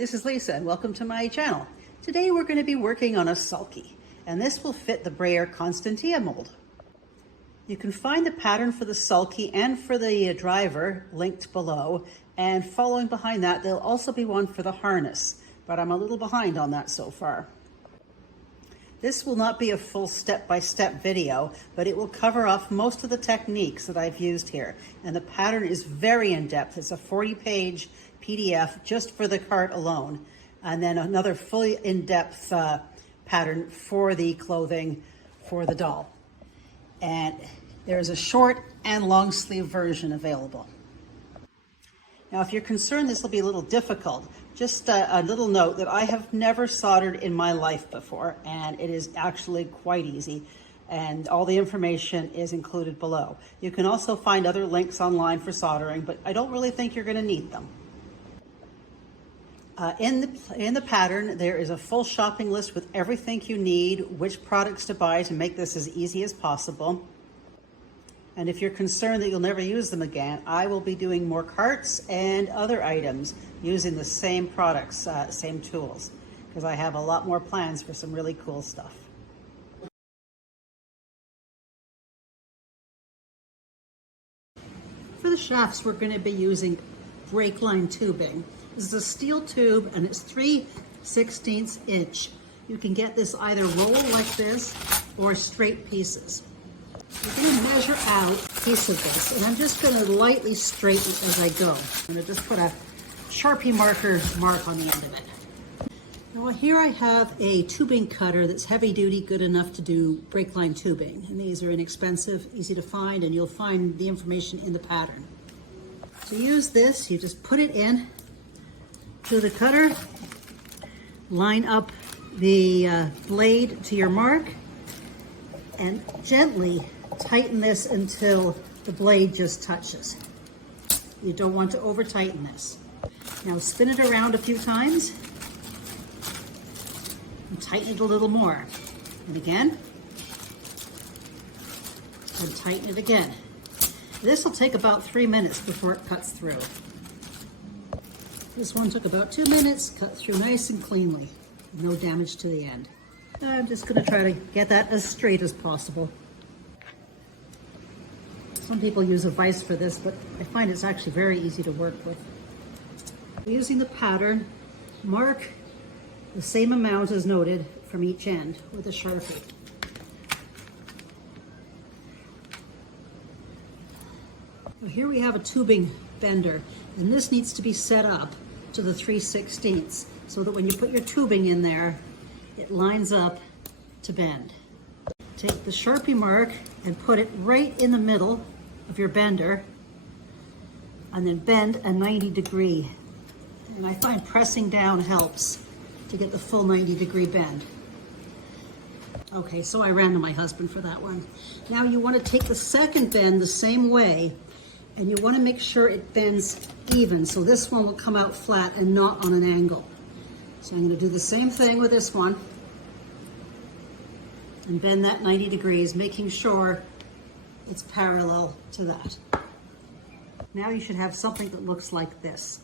this is Lisa and welcome to my channel. Today we're going to be working on a Sulky, and this will fit the Breyer Constantia mold. You can find the pattern for the Sulky and for the driver linked below, and following behind that there'll also be one for the harness, but I'm a little behind on that so far. This will not be a full step-by-step video, but it will cover off most of the techniques that I've used here, and the pattern is very in-depth. It's a 40-page PDF just for the cart alone, and then another fully in-depth pattern for the clothing for the doll. And there's a short and long sleeve version available. Now, if you're concerned this will be a little difficult, just a little note that I have never soldered in my life before, and it is actually quite easy, and all the information is included below. You can also find other links online for soldering, but I don't really think you're going to need them. In the pattern, there is a full shopping list with everything you need, which products to buy to make this as easy as possible. And if you're concerned that you'll never use them again, I will be doing more carts and other items using the same products, same tools, because I have a lot more plans for some really cool stuff. For the shafts, we're going to be using brake line tubing. This is a steel tube and it's 3/16 inch. You can get this either roll like this or straight pieces. We're going to measure out a piece of this, and I'm just going to lightly straighten as I go. I'm going to just put a Sharpie mark on the end of it. Now here I have a tubing cutter that's heavy duty, good enough to do brake line tubing. And these are inexpensive, easy to find, and you'll find the information in the pattern. To use this, you just put it in to the cutter, line up the blade to your mark, and gently tighten this until the blade just touches. You don't want to over tighten this. Now spin it around a few times and tighten it a little more. And again, and tighten it again. This will take about 3 minutes before it cuts through. This one took about 2 minutes, cut through nice and cleanly. No damage to the end. I'm just going to try to get that as straight as possible. Some people use a vise for this, but I find it's actually very easy to work with. Using the pattern, mark the same amount as noted from each end with a Sharpie. Now here we have a tubing bender, and this needs to be set up to the 3/16 so that when you put your tubing in there, it lines up to bend. Take the Sharpie mark and put it right in the middle of your bender, and then bend a 90-degree. And I find pressing down helps to get the full 90-degree bend. Okay, so I ran to my husband for that one. Now you want to take the second bend the same way, and you want to make sure it bends even, so this one will come out flat and not on an angle. So I'm going to do the same thing with this one and bend that 90 degrees, making sure it's parallel to that. Now you should have something that looks like this.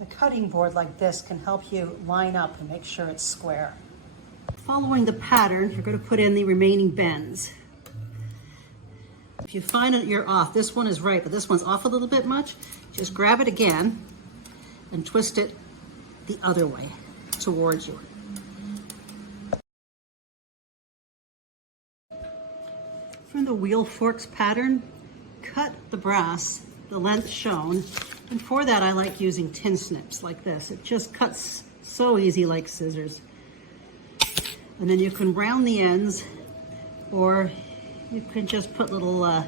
A cutting board like this can help you line up and make sure it's square. Following the pattern, you're going to put in the remaining bends. If you find that you're off, this one is right, but this one's off a little bit much, just grab it again and twist it the other way towards you. From the wheel forks pattern, cut the brass the length shown, and for that I like using tin snips like this. It just cuts so easy like scissors. And then you can round the ends, or you can just put little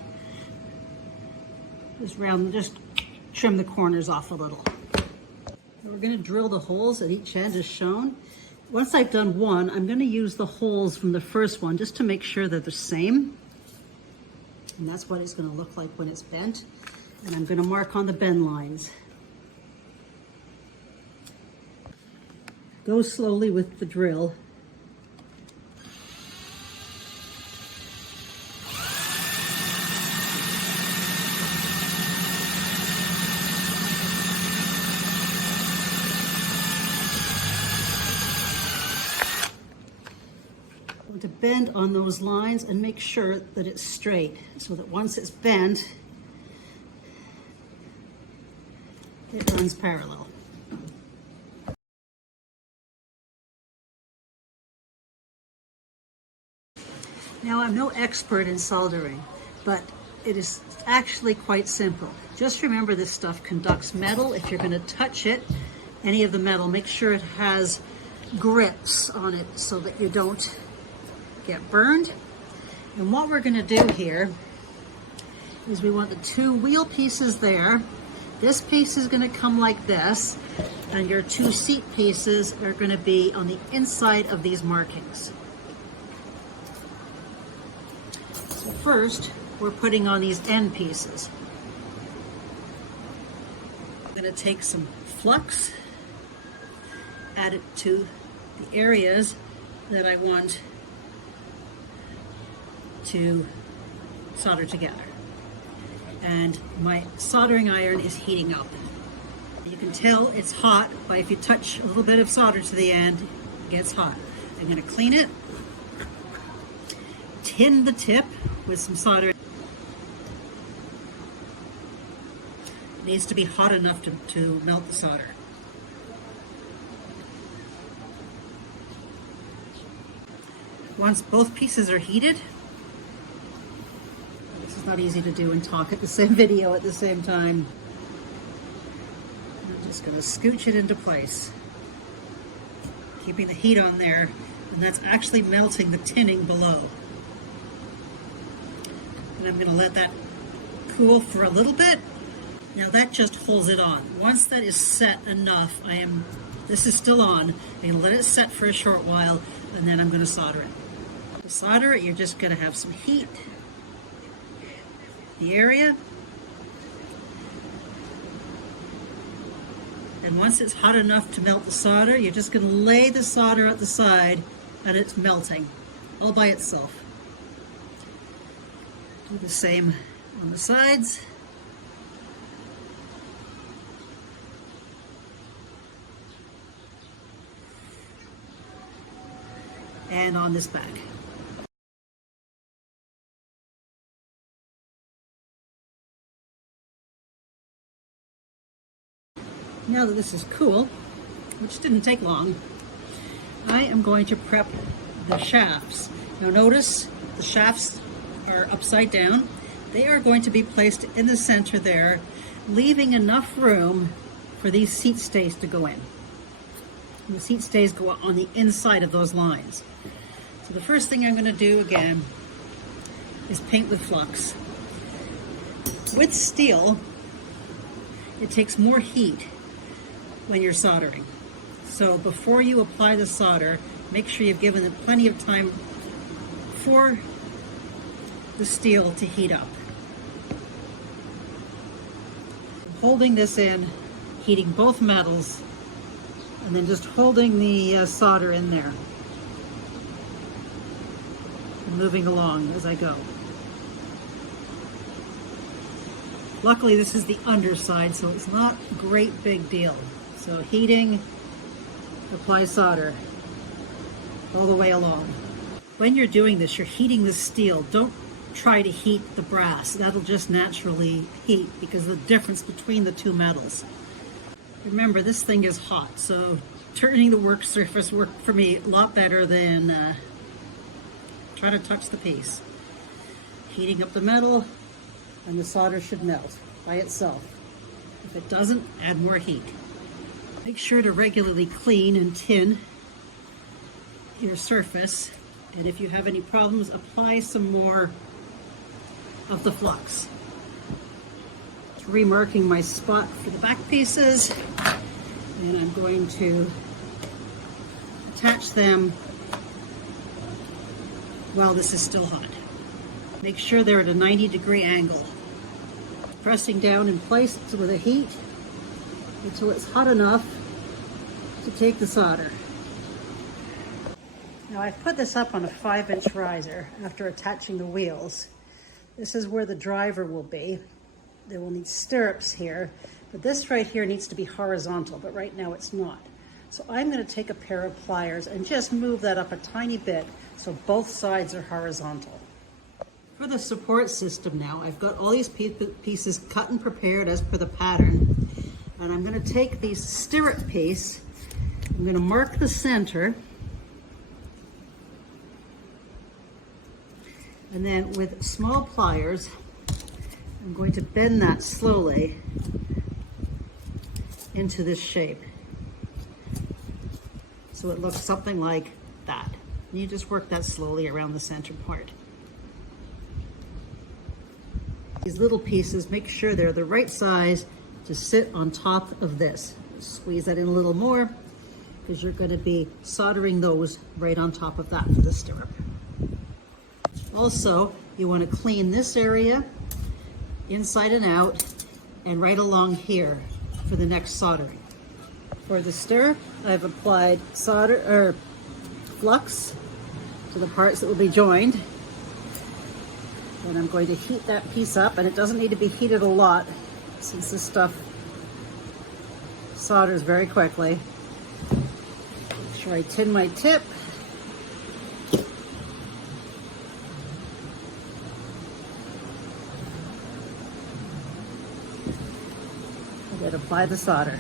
just trim the corners off a little. We're going to drill the holes at each end as shown. Once I've done one, I'm going to use the holes from the first one just to make sure they're the same. And that's what it's going to look like when it's bent. And I'm going to mark on the bend lines. Go slowly with the drill. bend on those lines and make sure that it's straight so that once it's bent, it runs parallel. Now, I'm no expert in soldering, but it is actually quite simple. Just remember this stuff conducts metal. If you're going to touch it, any of the metal, make sure it has grips on it so that you don't get burned. And what we're going to do here is we want the two wheel pieces there. This piece is going to come like this, and your two seat pieces are going to be on the inside of these markings. So first, we're putting on these end pieces. I'm going to take some flux, add it to the areas that I want to solder together. And my soldering iron is heating up. You can tell it's hot by if you touch a little bit of solder to the end, it gets hot. I'm going to clean it, tin the tip with some solder. It needs to be hot enough to melt the solder. Once both pieces are heated, this is not easy to do and talk at the same video at the same time. I'm just going to scooch it into place, keeping the heat on there, and that's actually melting the tinning below. And I'm going to let that cool for a little bit. Now that just holds it on. Once that is set enough, this is still on. I'm going to let it set for a short while, and then I'm going to solder it. To solder it, you're just going to have some heat in the area. And once it's hot enough to melt the solder, you're just going to lay the solder at the side, and it's melting all by itself. Do the same on the sides. And on this back. Now that this is cool, which didn't take long, I am going to prep the shafts. Now notice the shafts are upside down. They are going to be placed in the center there, leaving enough room for these seat stays to go in. And the seat stays go on the inside of those lines. So the first thing I'm going to do again is paint with flux. With steel, it takes more heat when you're soldering. So before you apply the solder, make sure you've given it plenty of time for the steel to heat up. Holding this in, heating both metals, and then just holding the solder in there. And moving along as I go. Luckily this is the underside, so it's not a great big deal. So heating, apply solder all the way along. When you're doing this, you're heating the steel. Don't try to heat the brass. That'll just naturally heat because of the difference between the two metals. Remember, this thing is hot, so turning the work surface worked for me a lot better than try to touch the piece. Heating up the metal, and the solder should melt by itself. If it doesn't, add more heat. Make sure to regularly clean and tin your surface, and if you have any problems, apply some more of the flux. Remarking my spot for the back pieces, and I'm going to attach them while this is still hot. Make sure they're at a 90-degree angle. Pressing down in place with a heat until it's hot enough to take the solder. Now I've put this up on a 5-inch riser after attaching the wheels. This is where the driver will be. There will need stirrups here, but this right here needs to be horizontal, but right now it's not. So I'm going to take a pair of pliers and just move that up a tiny bit so both sides are horizontal. For the support system now, I've got all these pieces cut and prepared as per the pattern. And I'm going to take these stirrup piece, I'm going to mark the center, and then with small pliers, I'm going to bend that slowly into this shape. So it looks something like that. And you just work that slowly around the center part. These little pieces, make sure they're the right size to sit on top of this. Squeeze that in a little more because you're going to be soldering those right on top of that for the stirrup. Also, you want to clean this area inside and out and right along here for the next soldering. For the stirrup, I've applied flux to the parts that will be joined. And I'm going to heat that piece up, and it doesn't need to be heated a lot since this stuff solders very quickly. Make sure I tin my tip. And then apply the solder.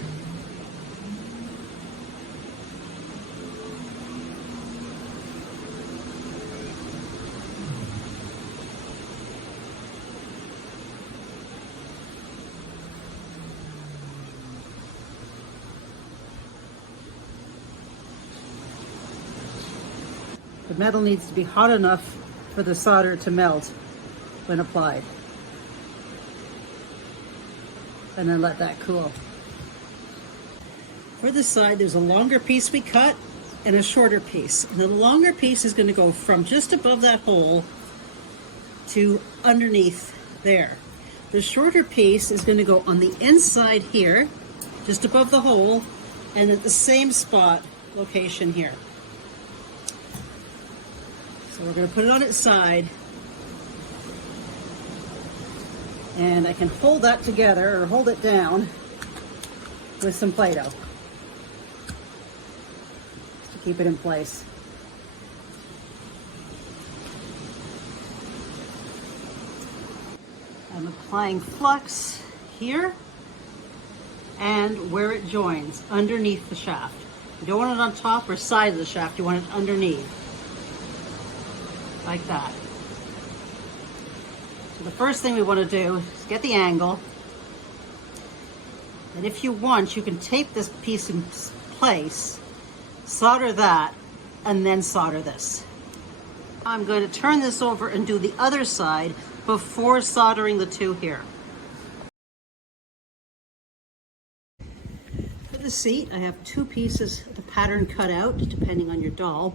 The metal needs to be hot enough for the solder to melt when applied. And then let that cool. For the side, there's a longer piece we cut and a shorter piece. And the longer piece is going to go from just above that hole to underneath there. The shorter piece is going to go on the inside here, just above the hole, and at the same spot location here. So we're going to put it on its side, and I can hold that together or hold it down with some Play-Doh to keep it in place. I'm applying flux here and where it joins underneath the shaft. You don't want it on top or side of the shaft, you want it underneath. Like that. So the first thing we want to do is get the angle. And if you want, you can tape this piece in place, solder that, and then solder this. I'm going to turn this over and do the other side before soldering the two here. For the seat, I have two pieces of the pattern cut out, depending on your doll.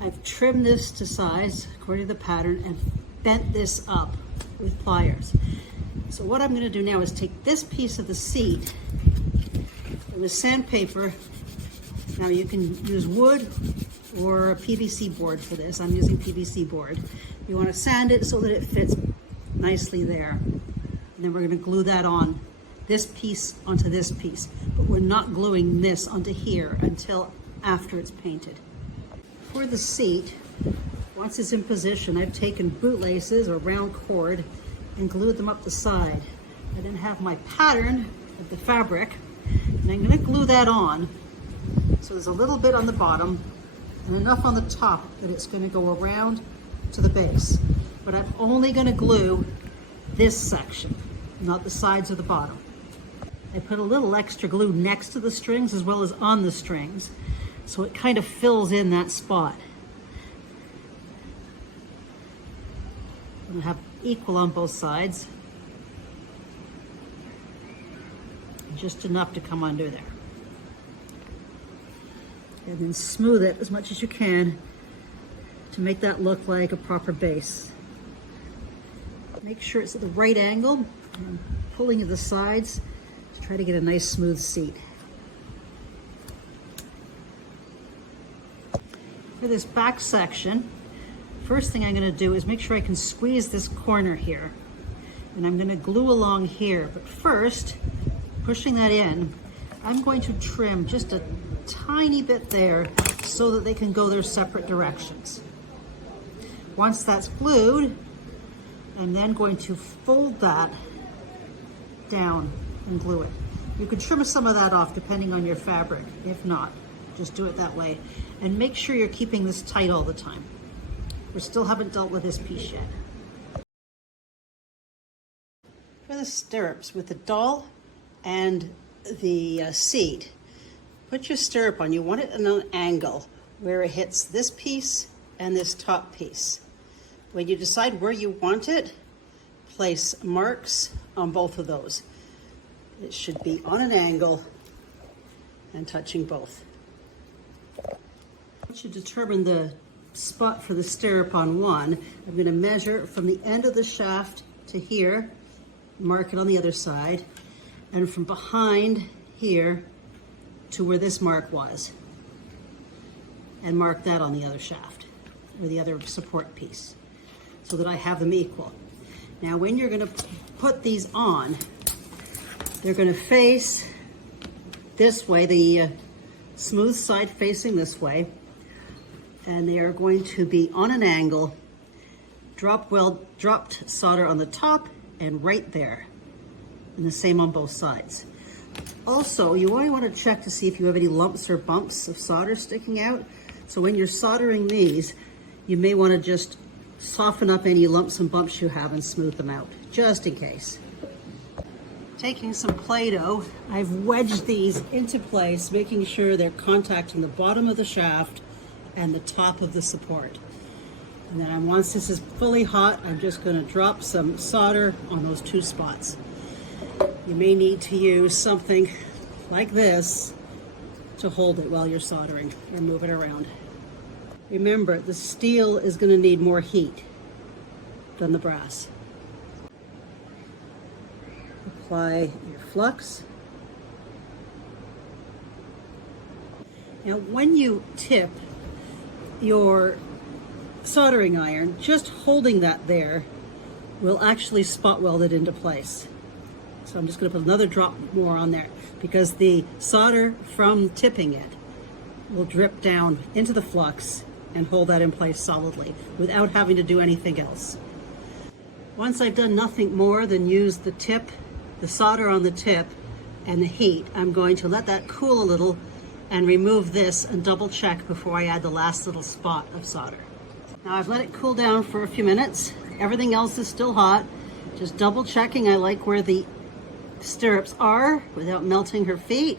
I've trimmed this to size according to the pattern and bent this up with pliers. So what I'm going to do now is take this piece of the seat and with sandpaper. Now you can use wood or a PVC board for this. I'm using PVC board. You want to sand it so that it fits nicely there. And then we're going to glue that on, this piece onto this piece. But we're not gluing this onto here until after it's painted. For the seat, once it's in position, I've taken bootlaces or round cord and glued them up the side. I then have my pattern of the fabric, and I'm going to glue that on. So there's a little bit on the bottom and enough on the top that it's going to go around to the base. But I'm only going to glue this section, not the sides or the bottom. I put a little extra glue next to the strings as well as on the strings, so it kind of fills in that spot. I'm gonna have equal on both sides. Just enough to come under there. And then smooth it as much as you can to make that look like a proper base. Make sure it's at the right angle. I'm pulling at the sides to try to get a nice smooth seat. For this back section, first thing I'm going to do is make sure I can squeeze this corner here. And I'm going to glue along here. But first, pushing that in, I'm going to trim just a tiny bit there so that they can go their separate directions. Once that's glued, I'm then going to fold that down and glue it. You can trim some of that off depending on your fabric. If not, just do it that way. And make sure you're keeping this tight all the time. We still haven't dealt with this piece yet. For the stirrups, with the doll and the seat, put your stirrup on. You want it in an angle where it hits this piece and this top piece. When you decide where you want it, place marks on both of those. It should be on an angle and touching both. Once you determine the spot for the stirrup on one, I'm going to measure from the end of the shaft to here, mark it on the other side, and from behind here to where this mark was, and mark that on the other shaft, or the other support piece, so that I have them equal. Now when you're going to put these on, they're going to face this way, the smooth side facing this way, and they are going to be on an angle, dropped solder on the top and right there, and the same on both sides. Also, you only want to check to see if you have any lumps or bumps of solder sticking out. So when you're soldering these, you may want to just soften up any lumps and bumps you have and smooth them out, just in case. Taking some Play-Doh, I've wedged these into place, making sure they're contacting the bottom of the shaft and the top of the support. And then once this is fully hot, I'm just going to drop some solder on those two spots. You may need to use something like this to hold it while you're soldering or move it around. Remember, the steel is going to need more heat than the brass. Apply your flux. Now, when you tip your soldering iron, just holding that there will actually spot weld it into place. So I'm just going to put another drop more on there because the solder from tipping it will drip down into the flux and hold that in place solidly without having to do anything else. Once I've done nothing more than use the tip, the solder on the tip, and the heat, I'm going to let that cool a little and remove this and double check before I add the last little spot of solder. Now I've let it cool down for a few minutes. Everything else is still hot. Just double checking I like where the stirrups are without melting her feet.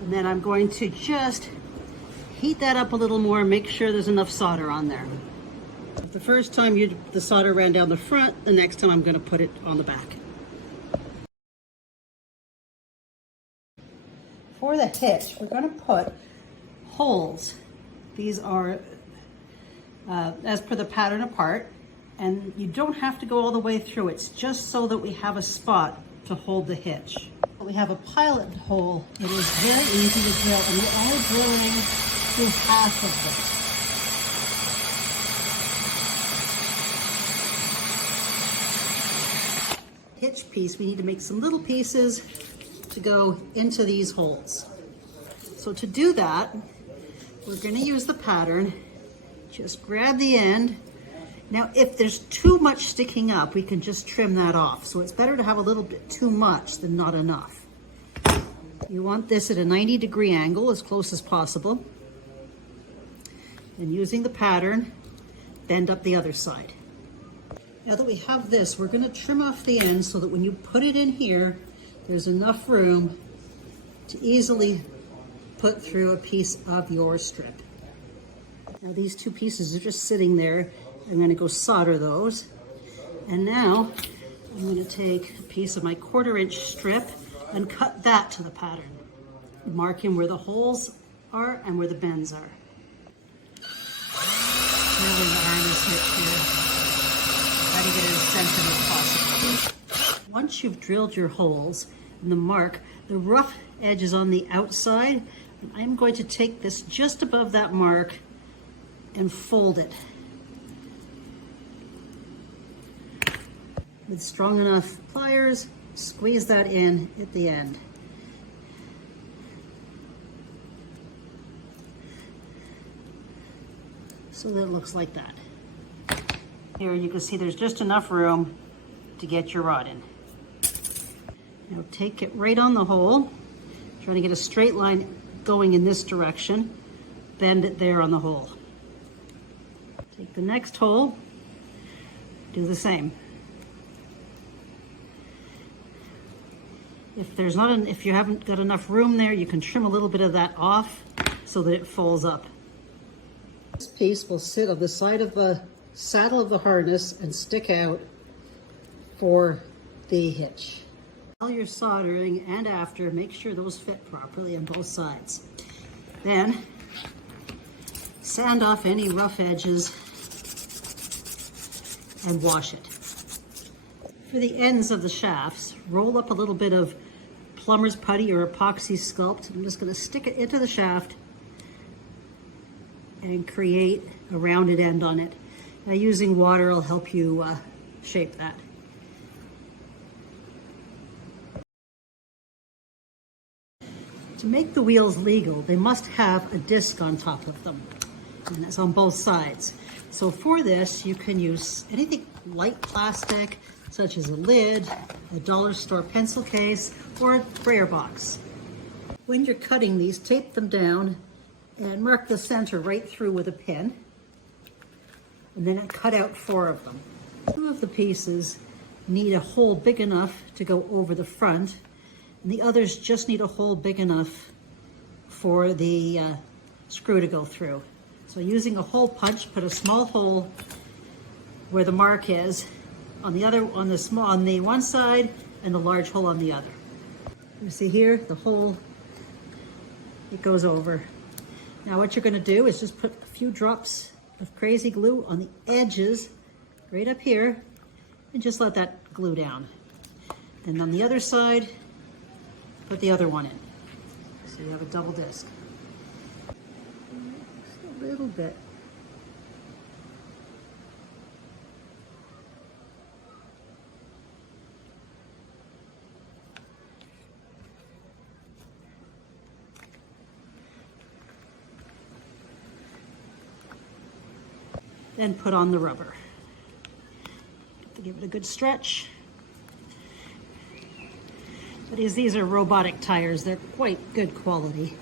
And then I'm going to just heat that up a little more and make sure there's enough solder on there. The first time the solder ran down the front, the next time I'm going to put it on the back. For the hitch, we're going to put holes. These are as per the pattern apart, and you don't have to go all the way through. It's just so that we have a spot to hold the hitch. We have a pilot hole that is very easy to drill, and we're only drilling through half of this. Hitch piece, we need to make some little pieces to go into these holes. So to do that, we're going to use the pattern. Just grab the end. Now, if there's too much sticking up, we can just trim that off. So it's better to have a little bit too much than not enough. You want this at a 90-degree angle, as close as possible. And using the pattern, bend up the other side. Now that we have this, we're going to trim off the end so that when you put it in here, there's enough room to easily put through a piece of your strip. Now these two pieces are just sitting there. I'm going to go solder those. And now I'm going to take a piece of my 1/4-inch strip and cut that to the pattern, marking where the holes are and where the bends are. Really the iron is hit here. Try to get it as sensitive as possible. Once you've drilled your holes and the mark, the rough edge is on the outside. And I'm going to take this just above that mark and fold it. With strong enough pliers, squeeze that in at the end. so that it looks like that. Here you can see there's just enough room to get your rod in. Now take it right on the hole, trying to get a straight line going in this direction, bend it there on the hole. Take the next hole, do the same. If you haven't got enough room there, you can trim a little bit of that off so that it folds up. This piece will sit on the side of the saddle of the harness and stick out for the hitch. While you're soldering and after, make sure those fit properly on both sides. Then sand off any rough edges and wash it. For the ends of the shafts, roll up a little bit of plumber's putty or epoxy sculpt. I'm just going to stick it into the shaft and create a rounded end on it. Now using water will help you shape that. To make the wheels legal, they must have a disc on top of them, and it's on both sides. So for this, you can use anything light plastic, such as a lid, a dollar store pencil case, or a Breyer box. When you're cutting these, tape them down and mark the center right through with a pin, and then cut out 4 of them. 2 of the pieces need a hole big enough to go over the front, and the others just need a hole big enough for the screw to go through. So using a hole punch, put a small hole where the mark is on the one side and the large hole on the other. You see here, the hole, it goes over. Now what you're going to do is just put a few drops of crazy glue on the edges right up here and just let that glue down. And on the other side, put the other one in. So you have a double disc. Just a little bit. Then put on the rubber. To give it a good stretch. But these are robotic tires, they're quite good quality.